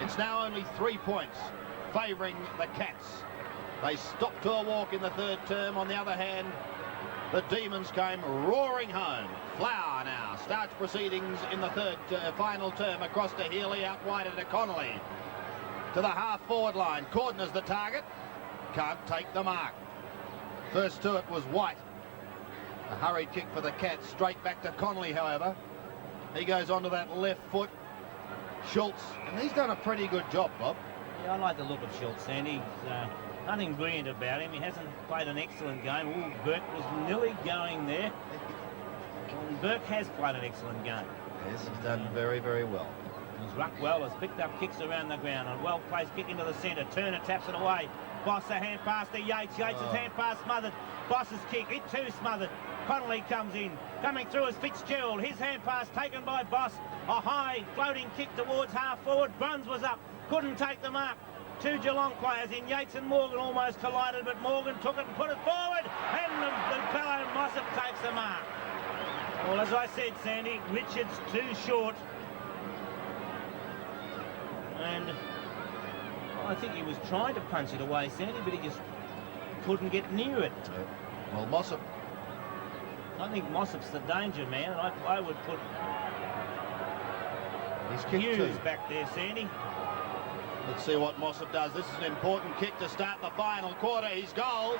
It's now only 3 points favouring the Cats. They stopped to a walk in the third term. On the other hand, the Demons came roaring home. Flower now starts proceedings in the third final term across to Healy, out wide to Connolly. To the half-forward line. Cordner's the target. Can't take the mark. First to it was White. A hurried kick for the Cats. Straight back to Connolly, however. He goes onto that left foot. Schultz, and he's done a pretty good job, Bob. Yeah, I like the look of Schultz, Sandy. Nothing brilliant about him. He hasn't played an excellent game. Ooh, Burke was nearly going there. Burke has played an excellent game. Yes, he's done very, very well. He's rucked well, has picked up kicks around the ground. A well-placed kick into the centre. Turner taps it away. Boss a hand pass to Yates. Yates' hand pass smothered. Boss's kick, it too smothered. Connolly comes in. Coming through is Fitzgerald. His hand pass taken by Boss. A high floating kick towards half forward. Bruns was up. Couldn't take the mark. Two Geelong players in Yates and Morgan almost collided, but Morgan took it and put it forward. And the fellow Mossop takes the mark. Well, as I said, Sandy, Richards too short. And I think he was trying to punch it away, Sandy, but he just couldn't get near it. Well, Mossop. I think Mossop's the danger man. I would put Hughes back there, Sandy. Let's see what Mossop does. This is an important kick to start the final quarter. He's goal.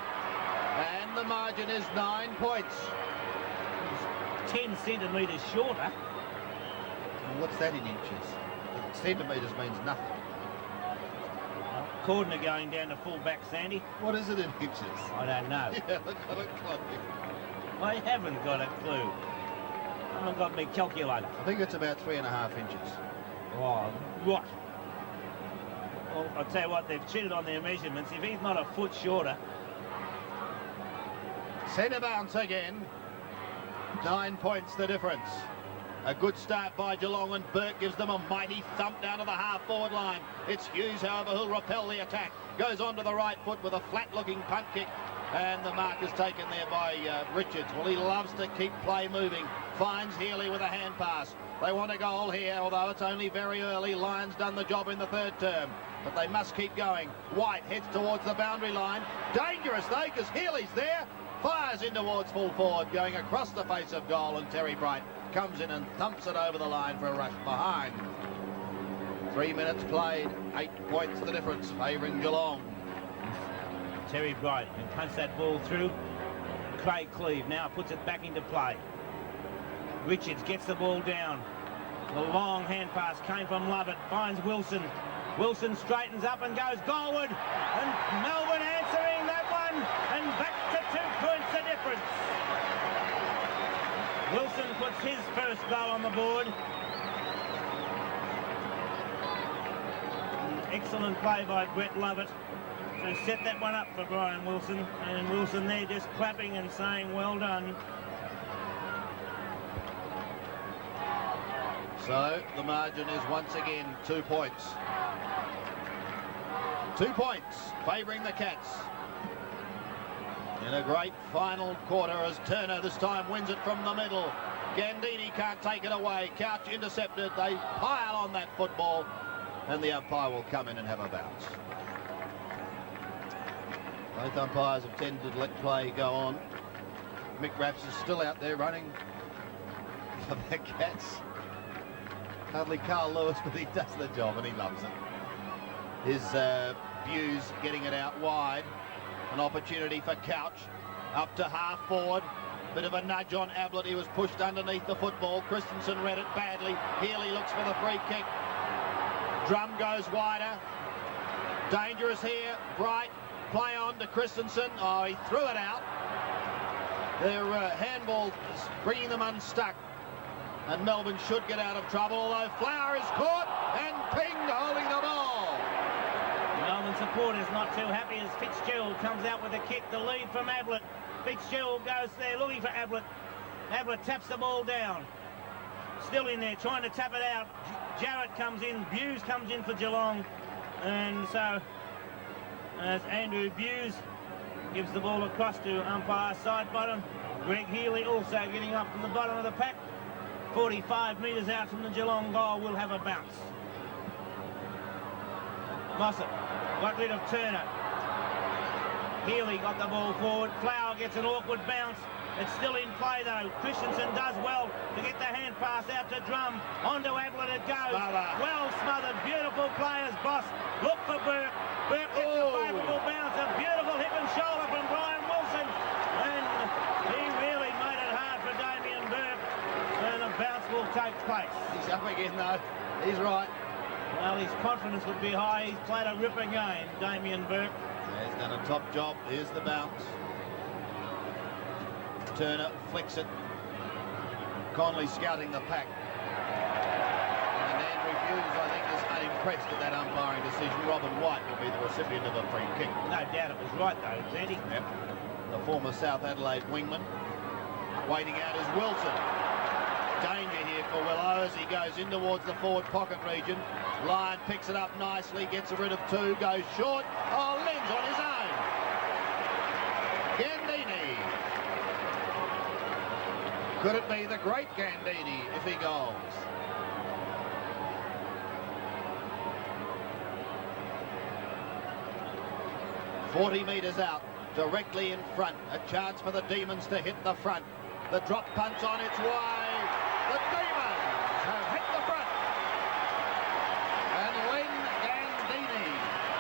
And the margin is 9 points. He's 10 centimetres shorter. Well, what's that in inches? Centimetres means nothing. Cordner going down to full back, Sandy. What is it in inches? I don't know. You haven't got a clue. I haven't got a clue. I haven't got my calculator. I think it's about 3.5 inches. Oh, what? Well, I'll tell you what, they've cheated on their measurements. If he's not a foot shorter. Centre bounce again. 9 points the difference. A good start by Geelong, and Burke gives them a mighty thump down to the half-forward line. It's Hughes, however, who'll repel the attack. Goes onto the right foot with a flat-looking punt kick, and the mark is taken there by Richards. Well, he loves to keep play moving. Finds Healy with a hand pass. They want a goal here, although it's only very early. Lyons done the job in the third term, but they must keep going. White heads towards the boundary line. Dangerous, though, because Healy's there. Fires in towards full forward, going across the face of goal, and Terry Bright comes in and thumps it over the line for a rush behind. 3 minutes played, 8 points the difference, favouring Geelong. Terry Bright can punch that ball through. Craig Cleave now puts it back into play. Richards gets the ball down. The long hand pass came from Lovett, finds Wilson. Wilson straightens up and goes goalward. And Melbourne answering that one. And back to 2 points the difference. Wilson puts his first goal on the board. Excellent play by Brett Lovett to set that one up for Brian Wilson. And Wilson there just clapping and saying well done. So the margin is once again 2 points. 2 points favouring the Cats. In a great final quarter as Turner this time wins it from the middle. Gandini can't take it away. Couch intercepted. They pile on that football, and the umpire will come in and have a bounce. Both umpires have tended to let play go on. Mick Raps is still out there running for the Cats. Hardly Carl Lewis, but he does the job and he loves it. His views getting it out wide. An opportunity for Couch. Up to half forward. Bit of a nudge on Ablett. He was pushed underneath the football. Christensen read it badly. Healy looks for the free kick. Drum goes wider. Dangerous here. Bright. Play on to Christensen. Oh, he threw it out. Their handball is bringing them unstuck. And Melbourne should get out of trouble, although Flower is caught and pinged holding the ball. Melbourne supporters not too happy as Fitzgerald comes out with a kick. The lead from Ablett. Fitzgerald goes there looking for Ablett. Ablett taps the ball down. Still in there trying to tap it out. Jarrett comes in. Buse comes in for Geelong. And so as Andrew Buse gives the ball across to umpire side bottom. Greg Healy also getting up from the bottom of the pack. 45 metres out from the Geelong goal will have a bounce. Mossop got rid of Turner. Healy got the ball forward. Flower gets an awkward bounce. It's still in play though. Christensen does well to get the hand pass out to Drum. On to Ablett it goes. Well smothered. Beautiful players, Boss. Look for Burke. Burke gets a favourable bounce. A beautiful hip and shoulder from Brian Wilson. And he really made it hard for Damien Burke. And a bounce will take place. He's up again though. He's right. Well, his confidence would be high. He's played a ripping game, Damien Burke. He's done a top job. Here's the bounce. Turner flicks it. Conley scouting the pack. And Andrew Hughes, I think, is unimpressed at that umpiring decision. Robin White will be the recipient of a free kick. No doubt it was right, though, Sandy. Yep. The former South Adelaide wingman. Waiting out is Wilson. Danger here for Willow as he goes in towards the forward pocket region. Lyon picks it up nicely, gets rid of two, goes short. Oh, Lynn's on his own. Gandini. Could it be the great Gandini if he goals? "40 metres out, directly in front. A chance for the Demons to hit the front. The drop punch on its way. The Demons have hit the front. And Len Gandini.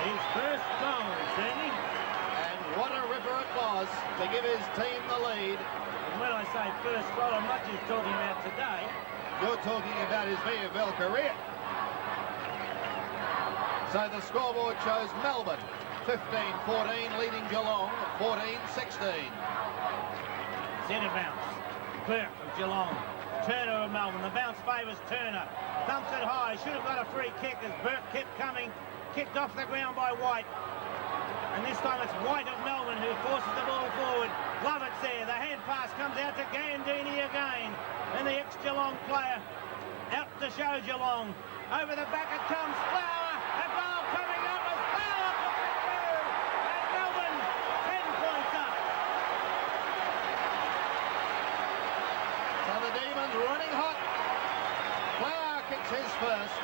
His first goal, Sandy. And what a ripper it was to give his team the lead. And when I say first goal, I'm not just talking about today. You're talking about his VFL career. So the scoreboard shows Melbourne 15-14 leading Geelong 14-16. Centre bounce. Burke of Geelong. Turner of Melbourne. The bounce favours Turner. Thumps it high. Should have got a free kick as Burke kept coming. Kicked off the ground by White. And this time it's White of Melbourne who forces the ball forward. Lovett's there. The hand pass comes out to Gandini again. And the ex-Geelong player out to show Geelong. Over the back it comes. Flower. A goal coming up as Flower puts it through. And Melbourne 10 points up. So the Demons running hot. Flower kicks his first.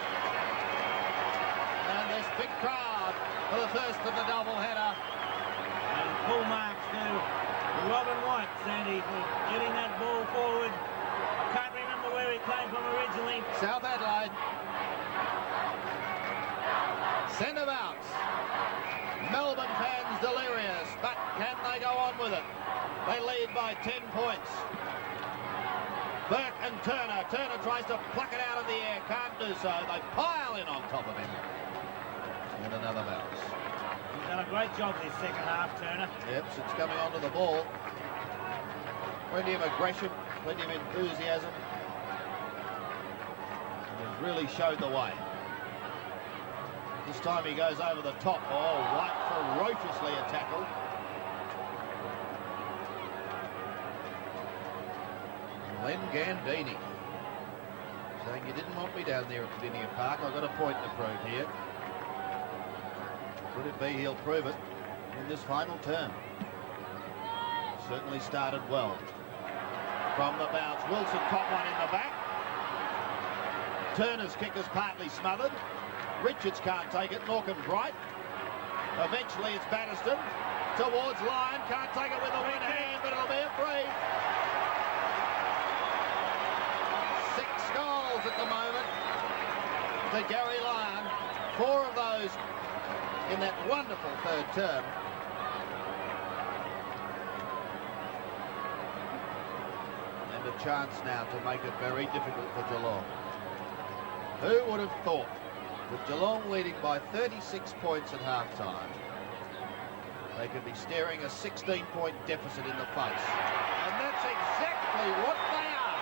And this big crowd for the first of the doubleheader. And full marks to Robin White, Sandy, for getting that ball forward. I can't remember where he came from originally. South Adelaide. Centre bounce. Melbourne fans delirious, but can they go on with it? They lead by 10 points. Burke and Turner. Turner tries to pluck it out of the air, can't do so. They pile in on top of him. And another bounce. He's done a great job this second half, Turner. Yep, since coming onto the ball. Plenty of aggression, plenty of enthusiasm. And has really showed the way. This time he goes over the top. Oh, White ferociously a tackle. Len Gandini saying, "You didn't want me down there at Linear Park. I've got a point to prove here." Could it be he'll prove it in this final term? Certainly started well. From the bounce, Wilson caught one in the back. Turner's kick is partly smothered. Richards can't take it, nor can Bright. Eventually it's Batterston towards Lyon, can't take it with a one hand, but it'll be a free. 6 goals at the moment to Gary Lyon. 4 of those in that wonderful third term. And a chance now to make it very difficult for Geelong. Who would have thought that Geelong leading by 36 points at half-time, they could be staring a 16-point deficit in the face. And that's exactly what they are.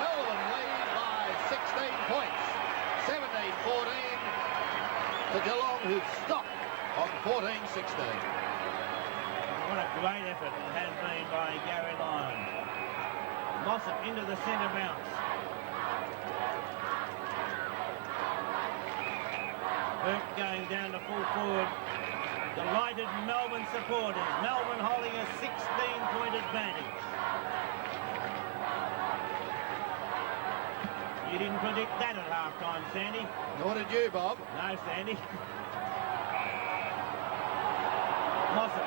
Melbourne lead by 16 points. 17-14 to Geelong, who've stopped on 14-16. What a great effort it has been by Gary Lyon. Mossop into the centre bounce. Burke going down to full forward. Delighted Melbourne supporters. Melbourne holding a 16-point advantage. You didn't predict that at half-time, Sandy. Nor did you, Bob. No, Sandy. Mossop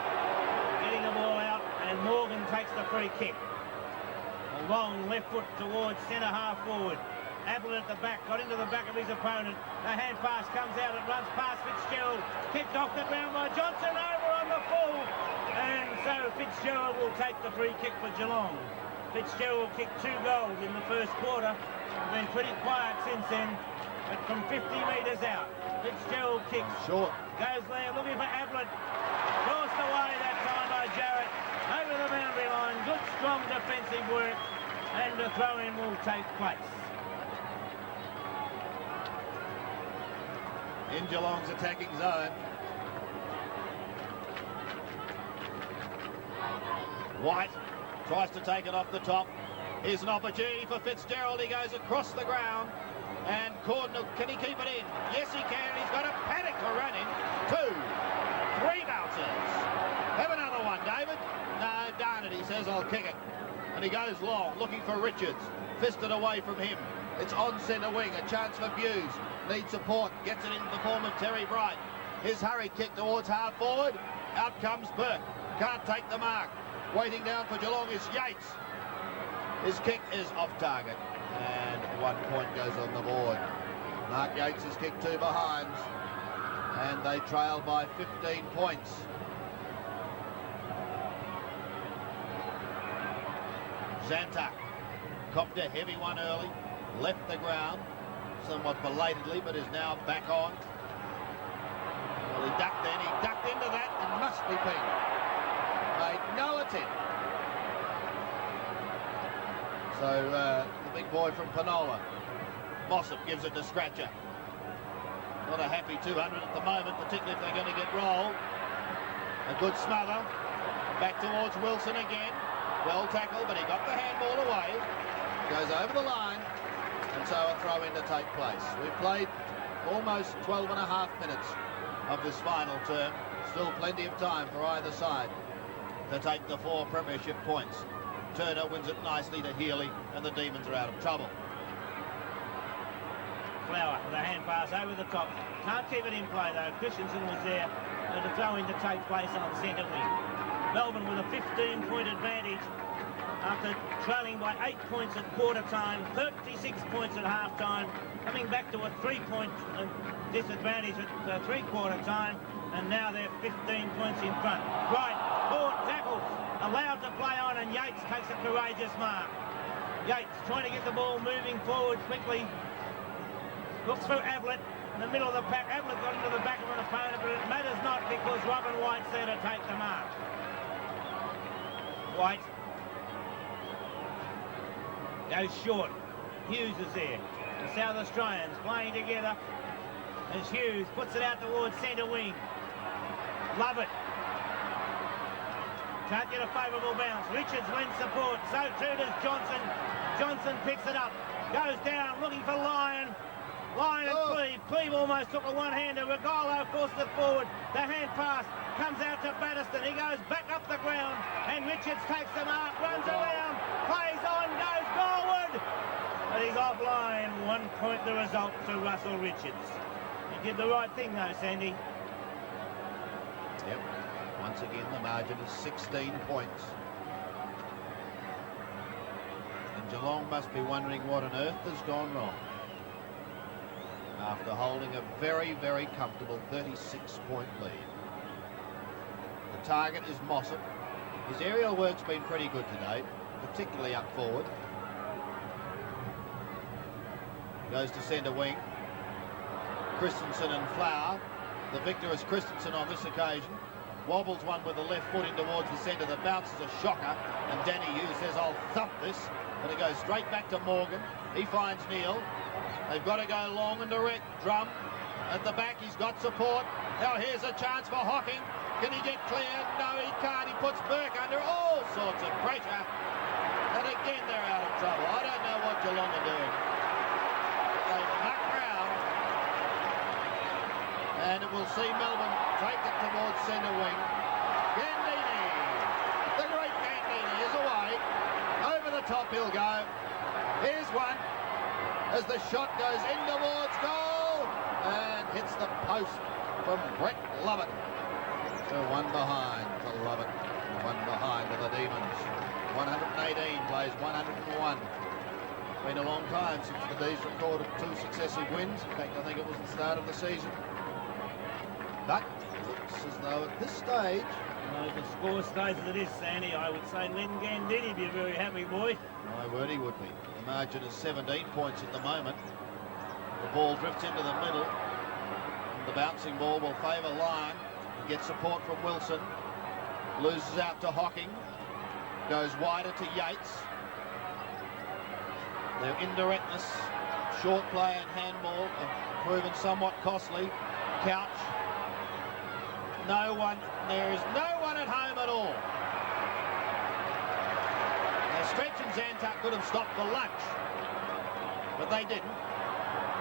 getting the ball out, and Morgan takes the free kick. A long left foot towards centre half forward. Ablett at the back, got into the back of his opponent. The hand pass comes out, it runs past Fitzgerald. Kicked off the ground by Johnson, over on the full. And so Fitzgerald will take the free kick for Geelong. Fitzgerald kicked 2 goals in the first quarter. Been pretty quiet since then, but from 50 metres out. Fitzgerald kicks. Short. Goes there, looking for Ablett. Crossed away that time by Jarrett. Over the boundary line. Good, strong defensive work. And the throw-in will take place. In Geelong's attacking zone. White tries to take it off the top. Here's an opportunity for Fitzgerald. He goes across the ground. And Cordner, can he keep it in? Yes, he can. He's got a paddock to run in. 2, 3 bounces. Have another one, David. No, darn it, he says, I'll kick it. And he goes long, looking for Richards. Fisted away from him. It's on centre wing. A chance for Hughes. Needs support. Gets it into the form of Terry Bright. His hurried kick towards half forward. Out comes Burke. Can't take the mark. Waiting down for Geelong is Yates. His kick is off target. And 1 point goes on the board. Mark Yates has kicked 2 behinds. And they trail by 15 points. Zanta copped a heavy one early. Left the ground somewhat belatedly, but is now back on. Well, he ducked then. He ducked into that and must be pinged. Made no attempt. So the big boy from Penola. Mossop gives it to Scratcher. Not a happy 200 at the moment, particularly if they're going to get rolled. A good smother. Back towards Wilson again. Well tackled, but he got the handball away. Goes over the line. And so a throw in to take place. We've played almost 12 and a half minutes of this final term. Still plenty of time for either side to take the 4 premiership points. Turner wins it nicely to Healy, and the Demons are out of trouble. Flower with a hand pass over the top. Can't keep it in play though. Christensen was there. And a throw in to take place on centre wing. Melbourne with a 15-point advantage after trailing by 8 points at quarter time, 36 points at half time, coming back to a 3-point disadvantage at three-quarter time, and now they're 15 points in front. Right, forward tackle, allowed to play on, and Yates takes a courageous mark. Yates trying to get the ball moving forward quickly. Looks for Ablett in the middle of the pack. Ablett got into the back of an opponent, but it matters not because Robin White's there to take the mark. White goes short. Hughes is there. The South Australians playing together as Hughes puts it out towards centre wing. Love it. Can't get a favourable bounce. Richards lends support. So too does Johnson. Johnson picks it up. Goes down looking for Lyon. Lyon and Cleve. Cleve almost took a one-hander. Regalo forced it forward. The hand pass comes out to Batterston. He goes back up the ground. And Richards takes the mark. Runs around. Plays on. Goes forward. But he's offline. 1 point the result to Russell Richards. He did the right thing though, Sandy. Yep. Once again, the margin is 16 points. And Geelong must be wondering what on earth has gone wrong after holding a very, very comfortable 36-point lead. The target is Mossop. His aerial work's been pretty good today, particularly up forward. Goes to centre wing. Christensen and Flower. The victor is Christensen on this occasion. Wobbles one with the left foot in towards the centre that bounces a shocker, and Danny Hughes says, I'll thump this, but it goes straight back to Morgan. He finds Neil. They've got to go long and direct. Drum at the back, he's got support. Now here's a chance for Hocking. Can he get clear? No, he can't. He puts Burke under all sorts of pressure. And again, they're out of trouble. I don't know what Geelong are doing. They muck round. And it will see Melbourne take it towards centre wing. Gandini, the great Gandini, is away. Over the top he'll go. Here's one. as the shot goes in towards goal and hits the post from Brett Lovett. So one behind to Lovett, one behind to the Demons. 118 plays 101. Been a long time since the D's recorded 2 successive wins. In fact, I think it was the start of the season. But it looks as though at this stage... Well, if the score stays as it is, Sandy, I would say Len Gandini be a very happy boy. My word, he would be. The margin is 17 points at the moment. The ball drifts into the middle. And the bouncing ball will favour Lyon. Gets support from Wilson. Loses out to Hocking. Goes wider to Yates. Their indirectness, short play and handball have proven somewhat costly. Couch. No one. There is no one at home at all. Now, Stretch and Zantuck could have stopped for lunch, but they didn't.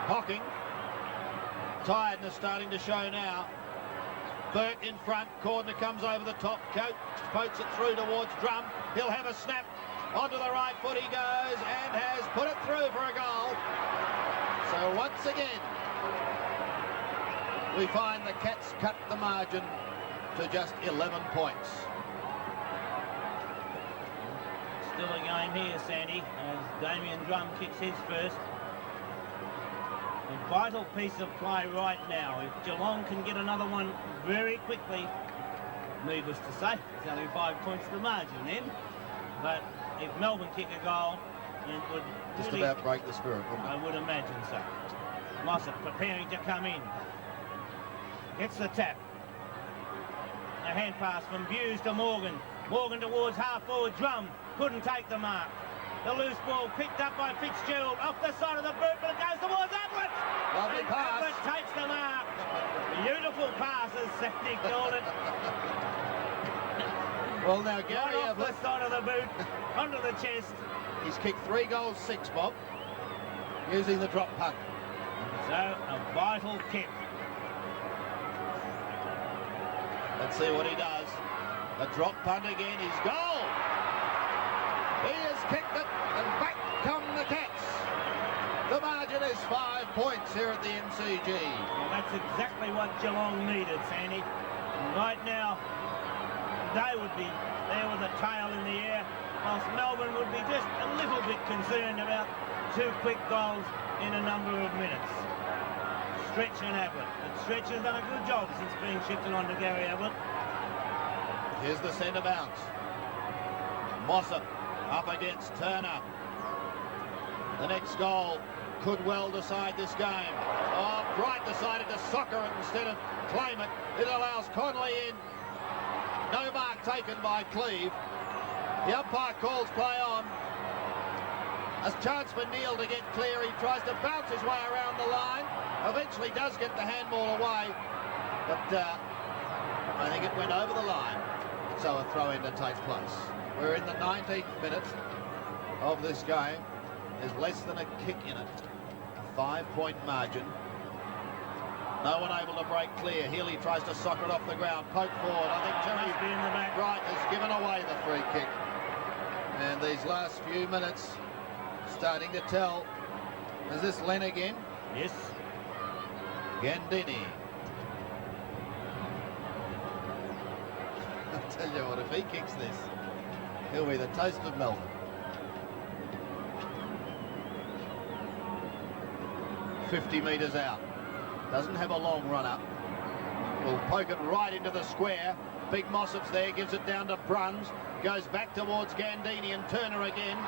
Hocking. Tiredness starting to show now. Burke in front. Cordner comes over the top. Coach pokes it through towards Drum. He'll have a snap. Onto the right foot he goes and has put it through for a goal. So once again, we find the Cats cut the margin to just 11 points. Still a game here, Sandy, as Damien Drum kicks his first. A vital piece of play right now. If Geelong can get another one very quickly, needless to say, it's only 5 points to the margin then. But if Melbourne kick a goal, it would just really, about break the spirit, wouldn't it? I would imagine so. Mossop preparing to come in. Gets the tap. A hand pass from Hughes to Morgan. Morgan towards half forward. Drum couldn't take the mark. The loose ball picked up by Fitzgerald off the side of the boot, but it goes towards Ablett. Lovely and pass. Ablett takes the mark. Beautiful pass, as Sandy called it. Well, now Gary Right off Ablett, the side of the boot, onto the chest. he's kicked 3 goals, 6, Bob, using the drop punt. So, a vital kick. Let's see what he does. A drop punt again, his goal! He has kicked it, and back come the Cats. The margin is 5 points here at the MCG. Well, that's exactly what Geelong needed, Sandy. And right now, they would be there with a tail in the air, whilst Melbourne would be just a little bit concerned about 2 quick goals in a number of minutes. Stretch and Ablett. But Stretch has done a good job since being shifted on to Gary Ablett. Here's the centre bounce. Mossop up against Turner. The next goal could well decide this game. Oh, Bright decided to soccer it instead of claim it. It allows Connolly in. No mark taken by Cleve. The umpire calls play on. A chance for Neil to get clear. He tries to bounce his way around the line. Eventually does get the handball away. But I think it went over the line. So a throw-in to take place. We're in the 19th minute of this game. There's less than a kick in it. A 5-point margin. No one able to break clear. Healy tries to sock it off the ground. Poke forward. I think Terry Bright has given away the free kick. And these last few minutes starting to tell. Is this Len again? Yes. Gandini. I tell you what, if he kicks this, he'll be the toast of Melbourne. 50 metres out. Doesn't have a long run up. Will poke it right into the square. Big Mossop's there, gives it down to Bruns. Goes back towards Gandini and Turner again.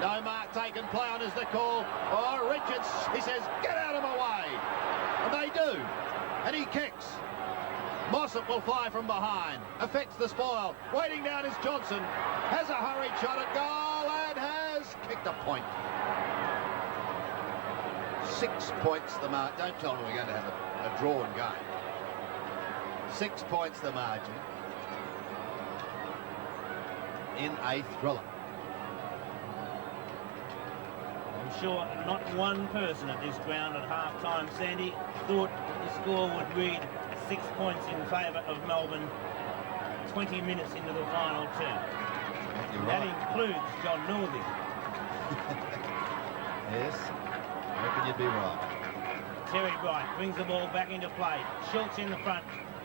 No mark taken, play on is the call. Oh, Richards, he says, get out of my way. And they do. And he kicks. Mossop will fly from behind. Affects the spoil. Waiting down is Johnson. Has a hurried shot at goal and has kicked a point. 6 points the margin. Don't tell me we're going to have a drawn game. 6 points the margin in a thriller. I'm sure not one person at this ground at half-time, Sandy, thought the score would read 6 points in favour of Melbourne 20 minutes into the final term. You're That right. includes John Northey. Yes. reckon you'd be right. Terry Bright brings the ball back into play. Schultz in the front.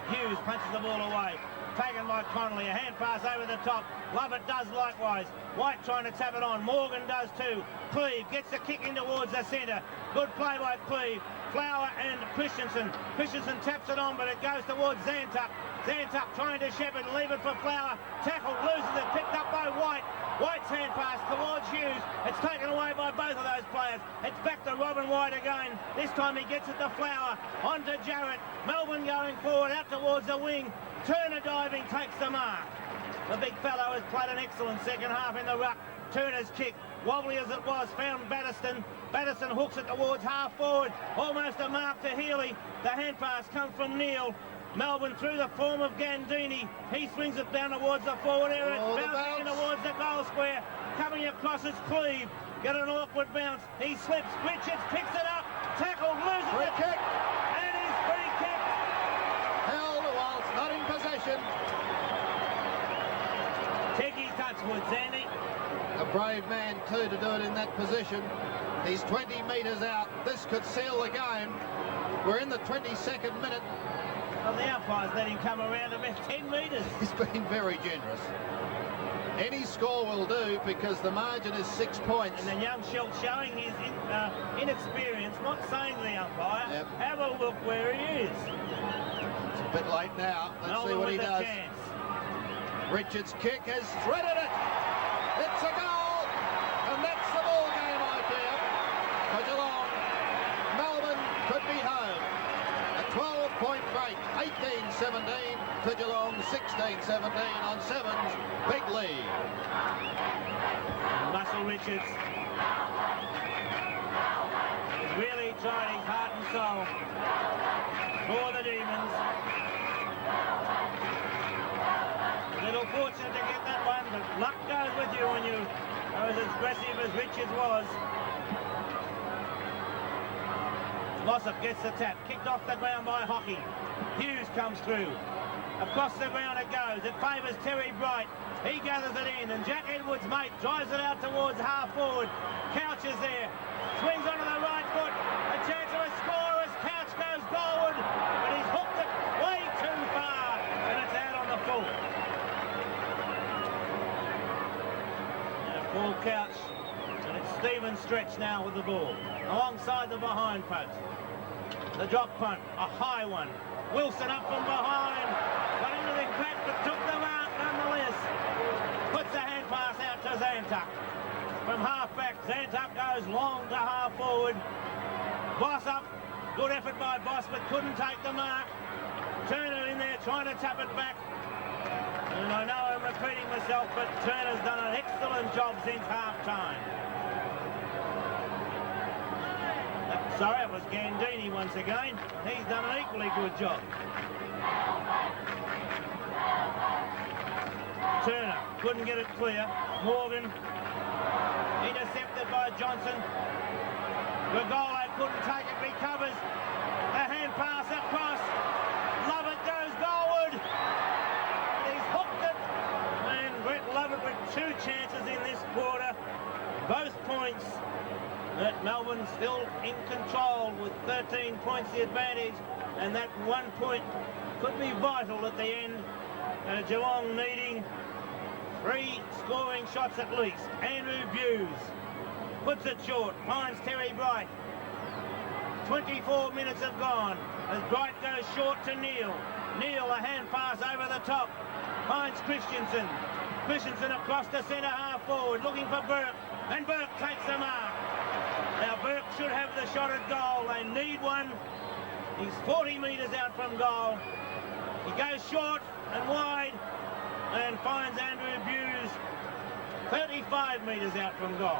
Hughes punches the ball away. Taken by Connolly. A hand pass over the top. Lovett does likewise. White trying to tap it on. Morgan does too. Cleve gets the kick in towards the centre. Good play by Cleve. Flower and Christensen. Christensen taps it on, but it goes towards Zantuck. Zantuck trying to shepherd, leave it for Flower. Tackle, loses it, picked up by White. White's hand pass towards Hughes. It's taken away by both of those players. It's back to Robin White again. This time he gets it to Flower. On to Jarrett. Melbourne going forward, out towards the wing. Turner diving, takes the mark. The big fellow has played an excellent second half in the ruck. Turner's kick, wobbly as it was, found Batterston. Batterston hooks it towards half forward. Almost a mark to Healy. The hand pass comes from Neal. Melbourne through the form of Gandini. He swings it down towards the forward area. It's bouncing in towards the goal square. Coming across is Cleve. Got an awkward bounce. He slips. Richards picks it up. Tackled, loses Free it. kick. And he's free kick. Held whilst not in possession. Teggy Touchwood, Sandy. A brave man too to do it in that position. He's 20 metres out. This could seal the game. We're in the 22nd minute. Well, the umpires let him come around about 10 metres. He's been very generous. Any score will do because the margin is 6 points. And then young Schultz showing his inexperience, not saying to the umpire, Yep. have a look where he is. It's a bit late now. Let's see Melbourne what he with a does. chance. Richards' kick has threaded it. It's a goal. And that's the ball game, I fear. For Geelong, Melbourne could be home. A 12-point break, 18-17 to Geelong, 16-17 on Sevens. Big lead. Muscle Richards. He's really tried his heart and soul for the Demons. A little fortunate to get that one, but luck goes with you when you are as aggressive as Richards was. Mossop gets the tap, kicked off the ground by Hockey. Hughes comes through. Across the ground it goes. It favours Terry Bright. He gathers it in, and Jack Edwards' mate drives it out towards half forward. Couch is there. Swings onto the right foot. A chance of a score as Couch goes goalward. But he's hooked it way too far, and it's out on the full. Paul Couch, and it's Stephen Stretch now with the ball, alongside the behind post. The drop punt, a high one. Wilson up from behind, got into the crack but took the mark nonetheless. Puts the hand pass out to Zantuck. From half back, Zantuck goes long to half forward. Boss up, good effort by Boss but couldn't take the mark. Turner in there trying to tap it back. And I know I'm repeating myself, but Turner's done an excellent job since half-time. Sorry, it was Gandini once again. He's done an equally good job. Turner couldn't get it clear. Morgan intercepted by Johnson. Regolo couldn't take it, recovers. A hand pass across. Lovett goes goalward. He's hooked it. And Brett Lovett with 2 chances in this quarter. Both points. That Melbourne still in control with 13 points the advantage, and that 1 point could be vital at the end. Geelong needing 3 scoring shots at least. Andrew Buse puts it short, finds Terry Bright. 24 minutes have gone as Bright goes short to Neal. Neal, a hand pass over the top, finds Christensen. Christensen across the centre half forward, looking for Burke, and Burke takes the mark. Now Burke should have the shot at goal. They need one. He's 40 metres out from goal. He goes short and wide and finds Andrew Buse 35 metres out from goal.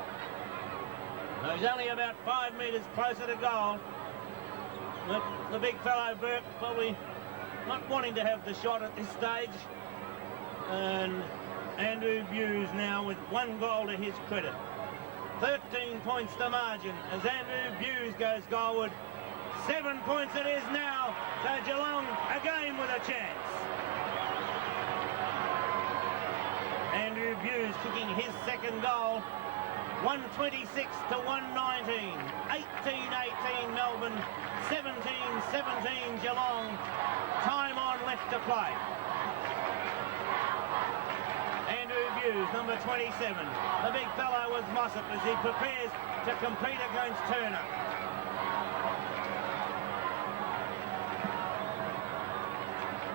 Now he's only about 5 metres closer to goal. The big fellow Burke probably not wanting to have the shot at this stage. And Andrew Buse now with 1 goal to his credit. 13 points to margin as Andrew Buse goes goalward. 7 points it is now. So Geelong again with a chance. Andrew Buse kicking his 2nd goal. 126 to 119. 18-18 Melbourne. 17-17 Geelong. Time on left to play. Andrew Hughes, number 27. The big fellow was Mossop as he prepares to compete against Turner.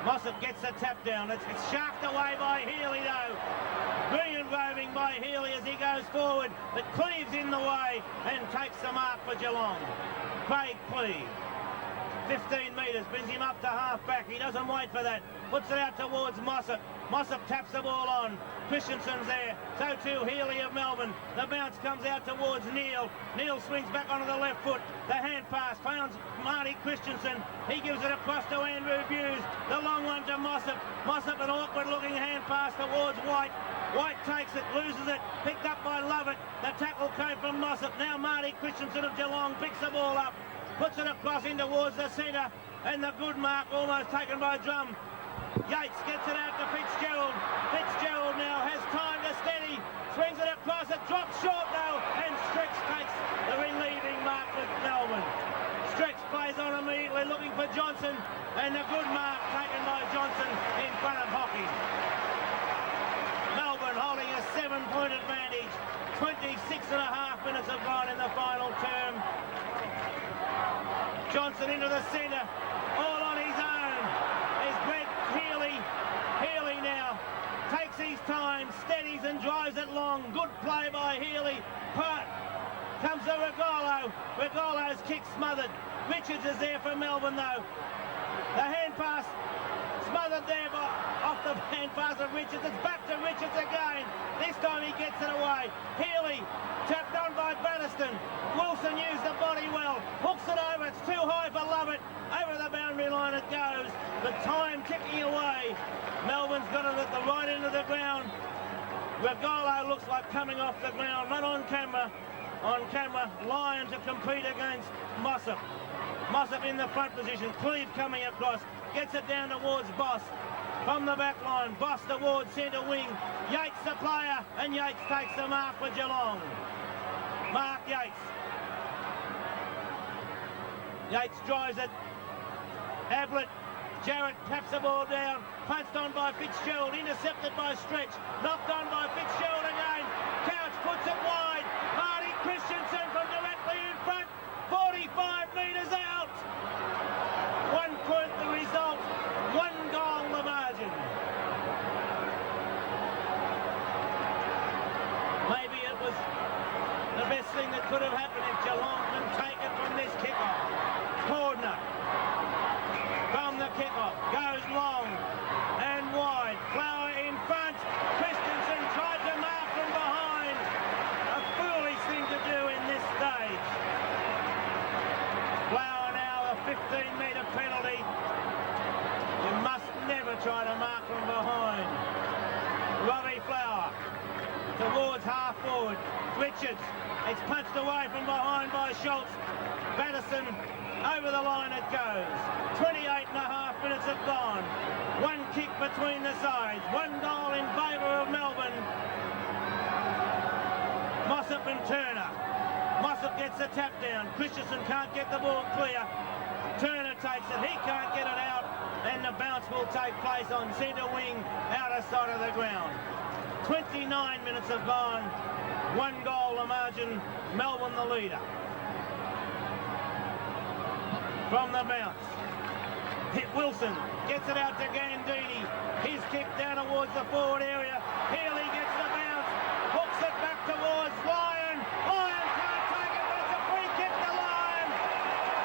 Mossop gets the tap down. It's sharked away by Healy though. Brilliant roving by Healy as he goes forward, but Cleave's in the way and takes the mark for Geelong. Craig Cleave. 15 metres, brings him up to half-back. He doesn't wait for that. Puts it out towards Mossop. Mossop taps the ball on. Christensen's there. So too Healy of Melbourne. The bounce comes out towards Neil. Neil swings back onto the left foot. The hand pass finds Marty Christensen. He gives it across to Andrew Hughes. The long one to Mossop. Mossop, an awkward-looking hand pass towards White. White takes it, loses it. Picked up by Lovett. The tackle came from Mossop. Now Marty Christensen of Geelong picks the ball up. Puts it across in towards the centre, and the good mark almost taken by Drum. Yates gets it out to Fitzgerald. Fitzgerald now has time to steady. Swings it across, it drops short though, and Strix takes the relieving mark with Melbourne. Strix plays on immediately, looking for Johnson, and the good mark taken by Johnson in front of Hockey. Melbourne holding a 7-point advantage. 26.5 minutes have gone in the final term. Johnson into the centre, all on his own. Is Greg Healy. Healy now takes his time, steadies and drives it long. Good play by Healy. Part comes to Regolo. Regolo's kick smothered. Richards is there for Melbourne though. The hand pass smothered there by, off the hand pass of Richards. It's back to Richards again. This time he gets it away. Healy tapped on by Batterston. Wilson used the body well. Hooks it over. It's too high for Lovett. Over the boundary line it goes. The time ticking away. Melbourne's got it at the right end of the ground. Regolo looks like coming off the ground. Not on camera. On camera, Lyon to compete against Mossop. Mossop in the front position. Cleave coming across. Gets it down towards Boss. From the back line, Boss towards centre wing. Yates the player, and Yates takes the mark for Geelong. Mark Yates. Yates drives it. Ablett. Jarrett taps the ball down. Punched on by Fitzgerald. Intercepted by Stretch. Knocked on by Fitzgerald again. Couch puts it wide. Marty Christensen from directly in front. 45 metres out. 1 point the result. 1 goal the margin. Maybe it was the best thing that could have happened if Geelong can take it from this kickoff. Cordner from the kickoff goes long and wide. Flower in front. Christensen tried to mark from behind. A foolish thing to do in this stage. Flower now a 15-metre penalty. You must never try to mark from behind. Robbie Flower towards half forward. Richards. It's punched away from behind by Schultz. Batterson. Over the line it goes. 28.5 minutes have gone. 1 kick between the sides. 1 goal in favour of Melbourne. Mossop and Turner. Mossop gets the tap down. Christensen can't get the ball clear. Turner takes it. He can't get it out. And the bounce will take place on centre wing, outer side of the ground. 29 minutes have gone. 1 goal the margin. Melbourne the leader. From the bounce. Hit Wilson. Gets it out to Gandini. His kick down towards the forward area. Healy gets the bounce. Hooks it back towards Lyon. Lyon can't take it, but it's a free kick to Lyon.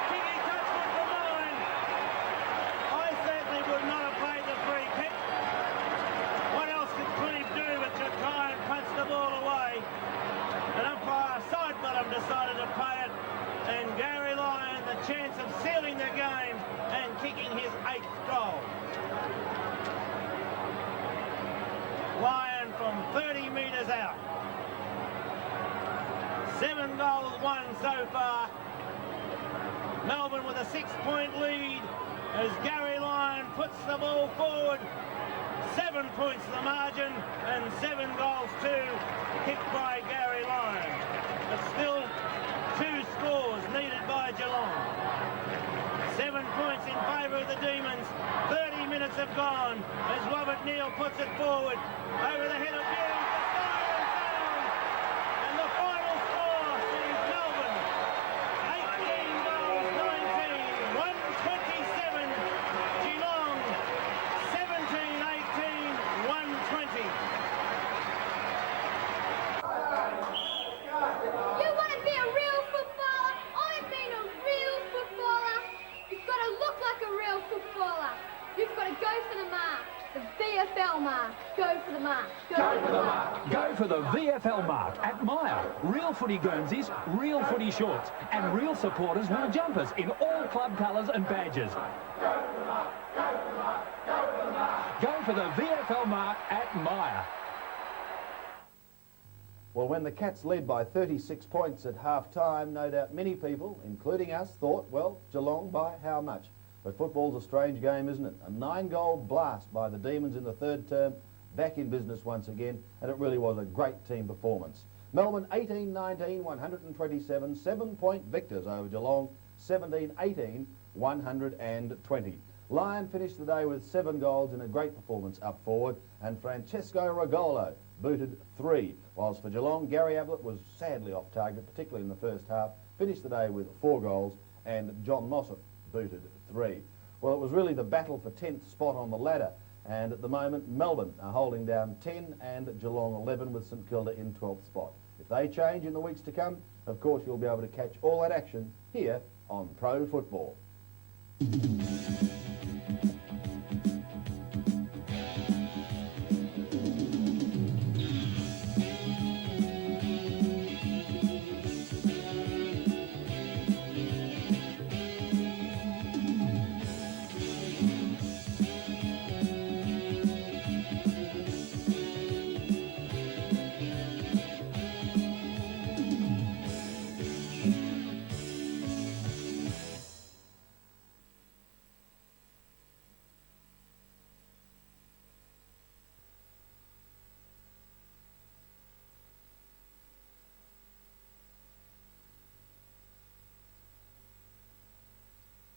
Jiggy touchman for mine. I certainly would not have played the free kick. What else could Cleave do but to try and punch the ball away? An umpire side bottom decided to play it. And Gary Lyon, the chance of sealing the game and kicking his 8th goal. Lyon from 30 metres out. 7 goals won so far. Melbourne with a 6-point lead as Gary Lyon puts the ball forward. 7 points the margin and 7 goals too, kicked by Gary Lyon. gone as Robert Neal puts it forward over the head of Hughes. The fire is down, and the final score sees Melbourne 18 goals 19, 127. Geelong 17-18, 120. You want to be a real footballer? I've been a real footballer. You've got to look like a real footballer. You've got to go for the mark. The VFL mark. Go for the mark. Go for the mark. Go for the VFL mark at Myer. Real footy Guernseys, real footy shorts, and real supporters wear jumpers in all club colours and badges. Go for the VFL mark at Myer. Well, when the Cats led by 36 points at half-time, no doubt many people, including us, thought, well, Geelong by how much? But football's a strange game, isn't it? A 9-goal blast by the Demons in the third term, back in business once again, and it really was a great team performance. Melbourne 18-19, 127, 7-point victors over Geelong, 17-18, 120. Lyon finished the day with 7 goals in a great performance up forward, and Francesco Regolo booted 3, whilst for Geelong, Gary Ablett was sadly off target, particularly in the first half, finished the day with 4 goals, and John Mossop booted 3. Well, it was really the battle for 10th spot on the ladder, and at the moment Melbourne are holding down 10 and Geelong 11 with St Kilda in 12th spot. If they change in the weeks to come, of course you'll be able to catch all that action here on Pro Football.